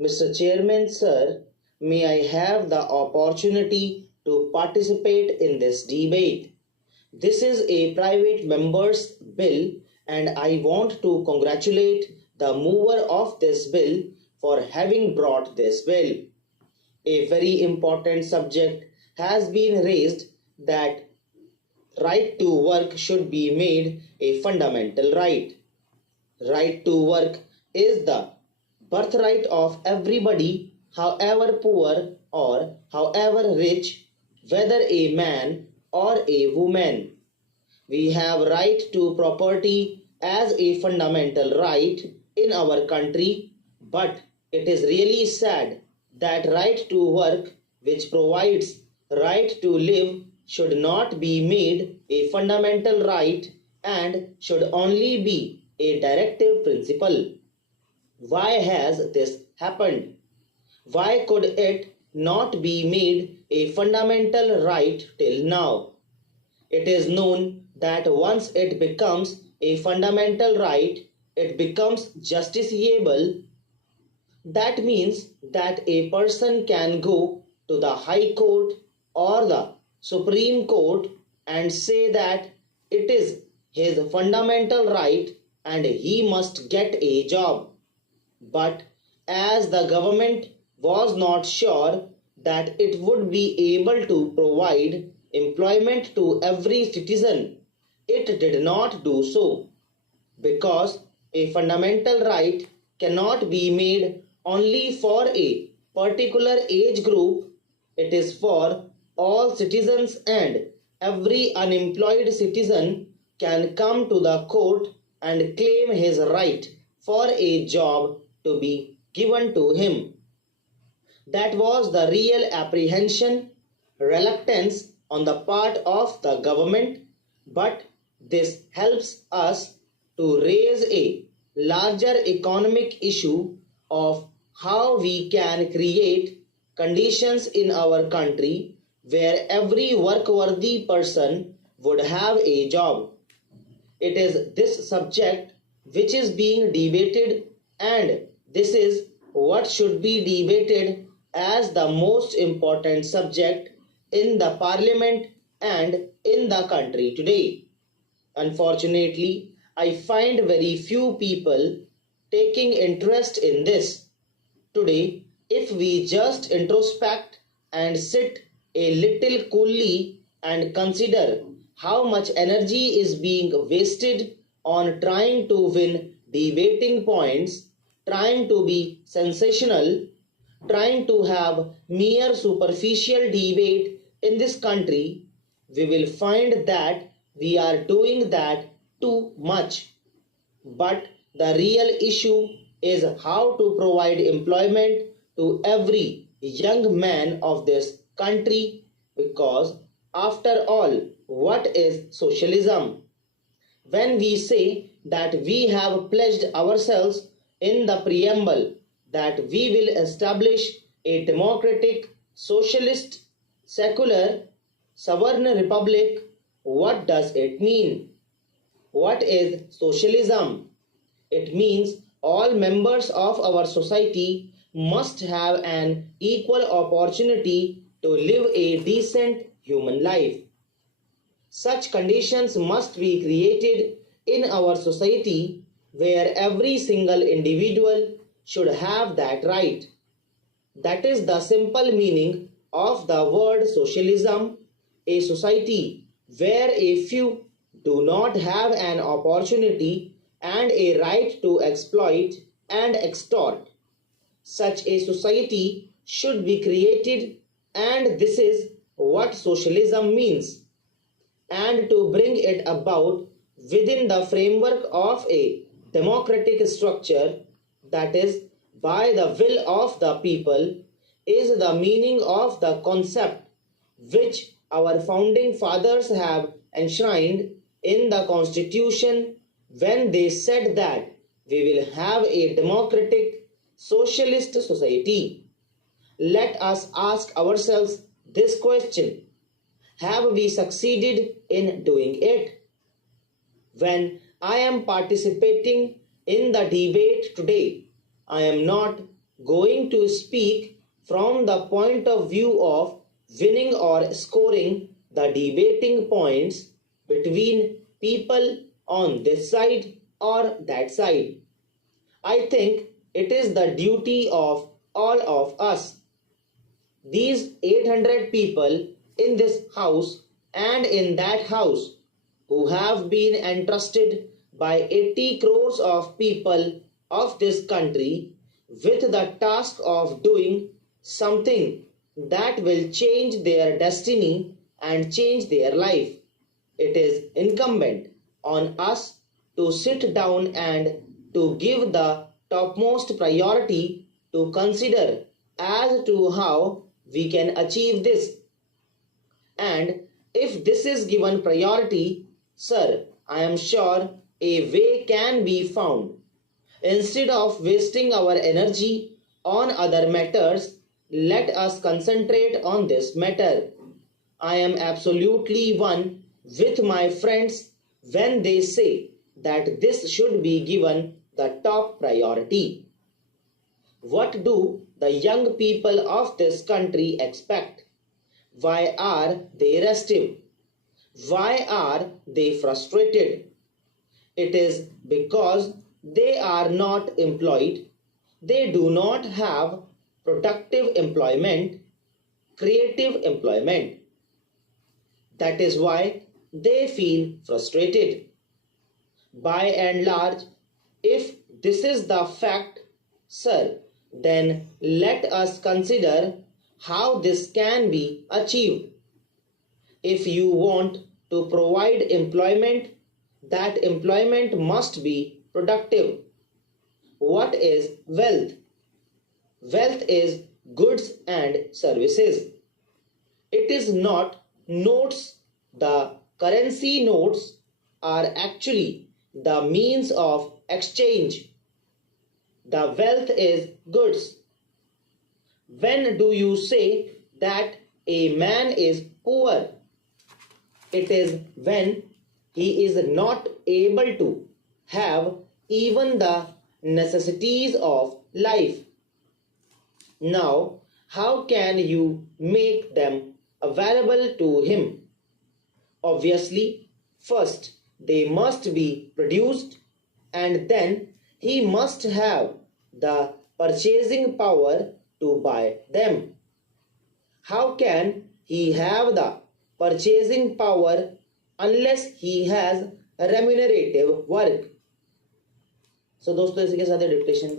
Mr. Chairman, sir, may I have the opportunity to participate in this debate? This is a private member's bill, and I want to congratulate the mover of this bill for having brought this bill. A very important subject has been raised, that right to work should be made a fundamental right. Right to work is the birthright of everybody, however poor or however rich, whether a man or a woman. We have right to property as a fundamental right in our country, but it is really sad that right to work, which provides right to live, should not be made a fundamental right and should only be a directive principle. Why has this happened? Why could it not be made a fundamental right till now? It is known that once it becomes a fundamental right, it becomes justiciable. That means that a person can go to the High Court or the Supreme Court and say that it is his fundamental right and he must get a job. But as the government was not sure that it would be able to provide employment to every citizen, it did not do so, because a fundamental right cannot be made only for a particular age group. It is for all citizens, and every unemployed citizen can come to the court and claim his right for a job to be given to him. That was the real apprehension, reluctance on the part of the government, but this helps us to raise a larger economic issue of how we can create conditions in our country where every work-worthy person would have a job. It is this subject which is being debated, and this is what should be debated as the most important subject in the parliament and in the country today. Unfortunately, I find very few people taking interest in this. Today, if we just introspect and sit a little coolly and consider how much energy is being wasted on trying to win debating points, trying to be sensational, trying to have mere superficial debate in this country, we will find that we are doing that too much. But the real issue is how to provide employment to every young man of this country, because after all, what is socialism? When we say that we have pledged ourselves in the preamble that we will establish a democratic, socialist, secular, sovereign republic, what does it mean? What is socialism? It means all members of our society must have an equal opportunity to live a decent human life. Such conditions must be created in our society where every single individual should have that right. That is the simple meaning of the word socialism, a society where a few do not have an opportunity and a right to exploit and extort. Such a society should be created, and this is what socialism means. And to bring it about within the framework of a democratic structure, that is, by the will of the people, is the meaning of the concept which our founding fathers have enshrined in the Constitution when they said that we will have a democratic socialist society. Let us ask ourselves this question: have we succeeded in doing it? When I am participating in the debate today, I am not going to speak from the point of view of winning or scoring the debating points between people on this side or that side. I think it is the duty of all of us, these 800 people in this house and in that house, who have been entrusted by 80 crores of people of this country with the task of doing something that will change their destiny and change their life. It is incumbent on us to sit down and to give the topmost priority to consider as to how we can achieve this. And if this is given priority, sir, I am sure a way can be found. Instead of wasting our energy on other matters, let us concentrate on this matter. I am absolutely one with my friends when they say that this should be given the top priority. What do the young people of this country expect? Why are they restive? Why are they frustrated? It is because they are not employed. They do not have productive employment, creative employment. That is why they feel frustrated. By and large, if this is the fact, sir, then let us consider how this can be achieved. If you want to provide employment, that employment must be productive. What is wealth? Wealth is goods and services. It is not notes. The currency notes are actually the means of exchange. The wealth is goods. When do you say that a man is poor? It is when he is not able to have even the necessities of life. Now, how can you make them available to him? Obviously, first they must be produced, and then he must have the purchasing power to buy them. How can he have the purchasing power unless he has remunerative work? So दोस्तों इसी के साथ dictation